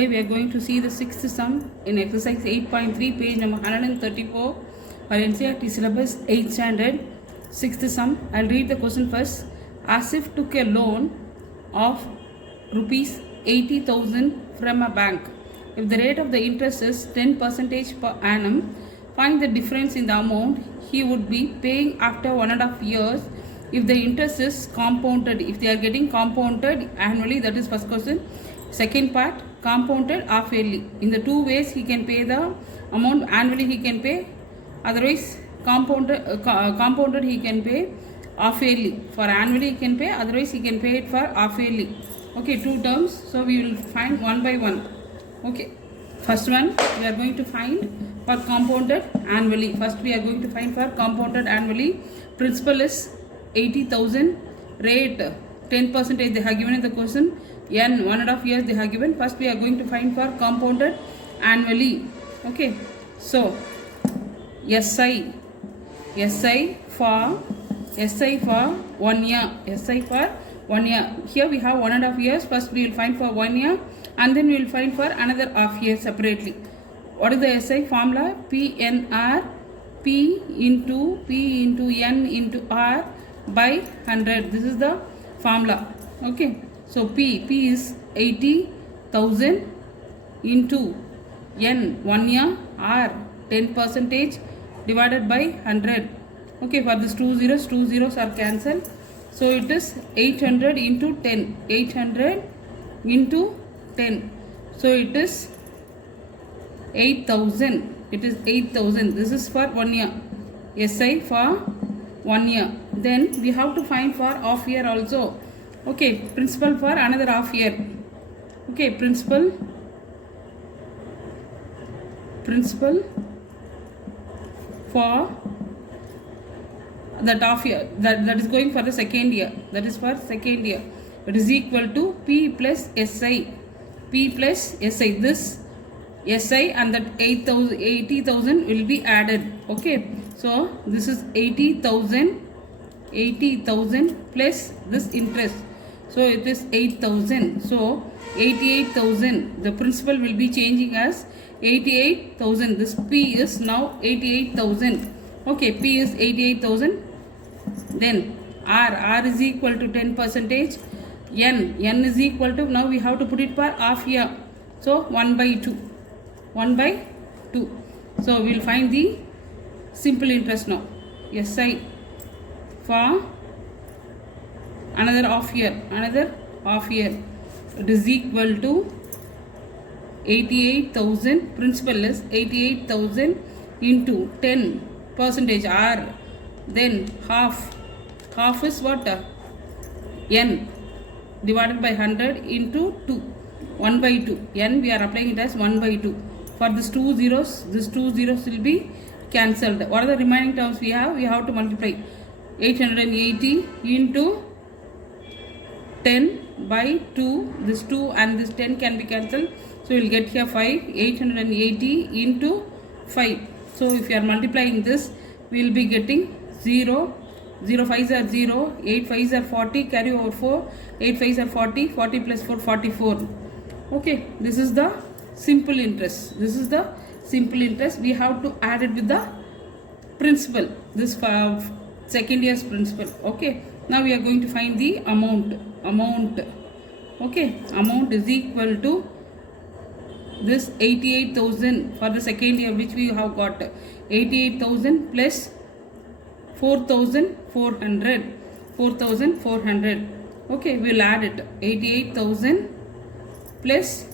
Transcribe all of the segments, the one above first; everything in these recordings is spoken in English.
Today we are going to see the sixth sum in exercise 8.3, page number 134 for NCERT syllabus 8th standard, sixth sum. I'll read the question first. Asif took a loan of rupees 80,000 from a bank. If the rate of the interest is 10% per annum, find the difference in the amount he would be paying after 1.5 years if the interest is compounded. If they are getting compounded annually, that is first question. Second part, compounded half yearly. In the two ways he can pay the amount annually, he can pay, otherwise compounded he can pay half yearly. For annually he can pay, otherwise he can pay it for half yearly. Okay, two terms, so we will find one by one. Okay, first one we are going to find for compounded annually. First we are going to find for compounded annually. Principal is 80,000, rate 10% they have given in the question, n 1.5 years they have given. First we are going to find for compounded annually. Okay, so SI for 1 year, SI for 1 year. Here we have 1.5 years. First we will find for 1 year and then we will find for another half year separately. What is the SI formula? PNR, P into N into R by 100. This is the formula. Okay, so P is 80,000 into N 1 year, R 10% divided by 100. Okay, for this two zeros are cancelled. So it is 800 into 10. 800 into 10. So it is 8,000. It is 8,000. This is for 1 year. SI for 1 year. Then we have to find for half year also. Okay, principal for another half year. Okay, principal for that half year, that is going for the second year, that is for second year. It is equal to P plus SI. P plus SI. This SI and that 80,000 will be added. Okay, so this is 80,000 plus this interest. So it is 8,000. So 88,000. The principal will be changing as 88,000. This P is now 88,000. Okay, P is 88,000. Then R is equal to 10%. N is equal to, now we have to put it for half year. So 1 by 2. 1 by 2. So we will find the simple interest now. SI for another half year. It is equal to 88,000. Principal is 88,000 into 10% R. Then half is what? N divided by 100 into 2. 1 by 2. N we are applying it as 1 by 2. For these two zeros will be cancelled. What are the remaining terms we have? We have to multiply 880 into 10 by 2. This 2 and this 10 can be cancelled. So we will get here 5. 880 into 5. So if you are multiplying this, we will be getting 0. 0 5s are 0. 8 5s are 40. Carry over 4. 8 5s are 40. 40 plus 4, 44. Okay, this is the simple interest. We have to add it with the principal. This second year's principal. Okay, now we are going to find the amount. Okay, amount is equal to this 88,000 for the second year, which we have got 88,000 plus 4,400. Okay, we will add it. 88,000 plus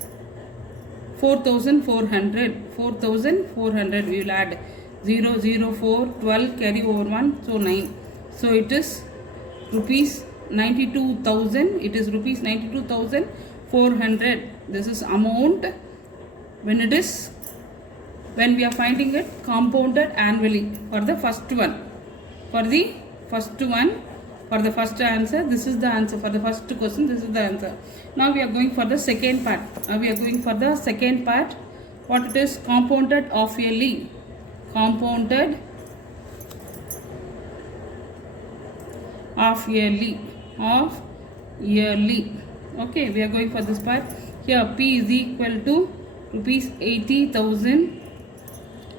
4,400. We will add 0 0 4 12 carry over 1, so 9. So it is rupees 92,000. It is rupees 92,400. This is amount when we are finding it compounded annually for the first one. For the first answer, this is the answer. For the first question, this is the answer. Now we are going for the second part. What it is? Compounded half yearly. Compounded half yearly. Okay, we are going for this part. here P is equal to rupees 80,000.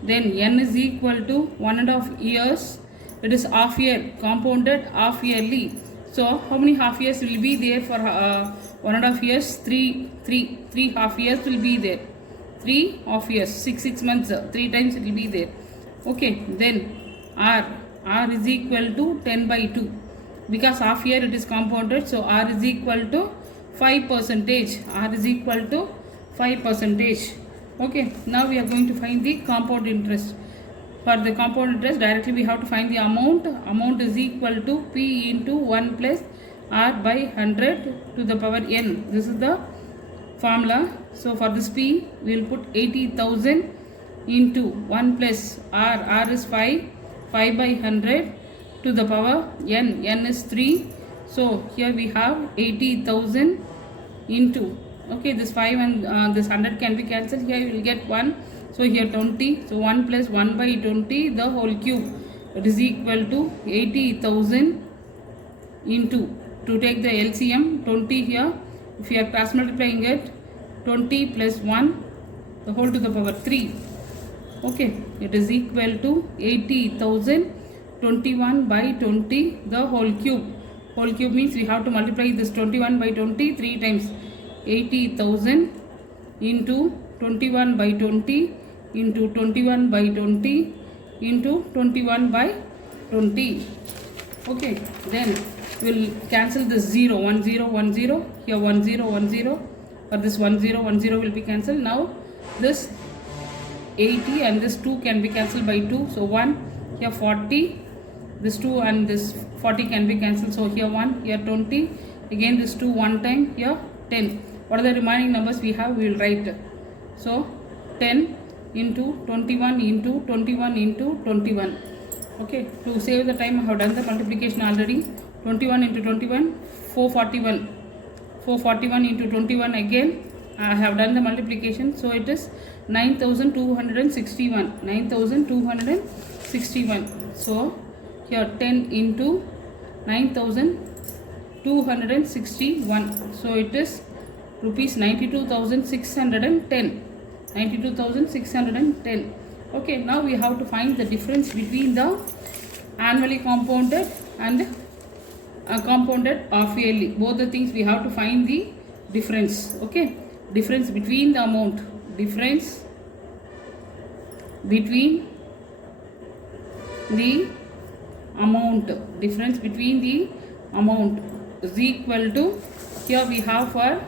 Then N is equal to 1.5 years. It is half year, compounded half yearly. So how many half years will be there for 1.5 years? Three half years will be there. 3 half years, 6 months, 3 times it will be there. Okay, then R is equal to 10 by 2. Because half year it is compounded, so R is equal to 5%. R is equal to 5%. Okay, now we are going to find the compound interest. For the compound interest, directly we have to find the amount. Amount is equal to P into 1 plus R by 100 to the power N. This is the formula. So for this P, we will put 80,000 into 1 plus R. R is 5 by 100 to the power N. N is 3. So here we have 80,000 into, okay, this 5 and this 100 can be cancelled. Here you will get 1. So here 20. So 1 plus 1 by 20 the whole cube. It is equal to 80,000 into, to take the LCM, 20 here. If you are cross multiplying it, 20 plus 1 the whole to the power 3. Okay, it is equal to 80,000 21 by 20 the whole cube. Whole cube means we have to multiply this 21 by 20 3 times. 80,000 into 21 by 20 into 21 by 20 into 21 by 20. Okay, then we'll cancel this 0, 1 0 1 0, here 1 0 1 0, for this 1 0 1 0 will be cancelled. Now this 80 and this 2 can be cancelled by 2, so 1, here 40, this 2 and this 40 can be cancelled, so here 1, here 20, again this 2 one time, here 10. What are the remaining numbers we have? We will write. So 10 into 21 into 21 into 21. Okay, to save the time I have done the multiplication already. 21 into 21, 441. 441 into 21 again I have done the multiplication. So it is 9,261. 9,261. So here 10 into 9,261. So it is rupees 92,610. 92,610. Okay, now we have to find the difference between the annually compounded and compounded half yearly. Both the things we have to find the difference. Okay, difference between the amount. Difference between the amount. Difference between the amount is equal to, here we have for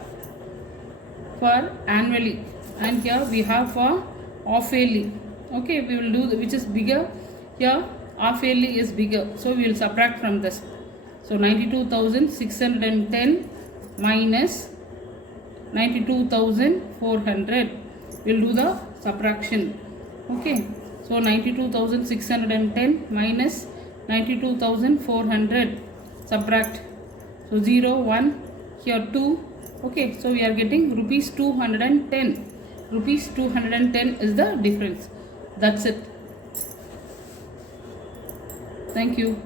annually and here we have for half yearly. Okay, we will do which is bigger. Here half yearly is bigger, so we will subtract from this. So 92,610 minus 92,400. We will do the subtraction. Okay, so 92,610 minus 92,400, subtract. So 0 1, here 2. Okay, so we are getting rupees 210. Rupees 210 is the difference. That's it. Thank you.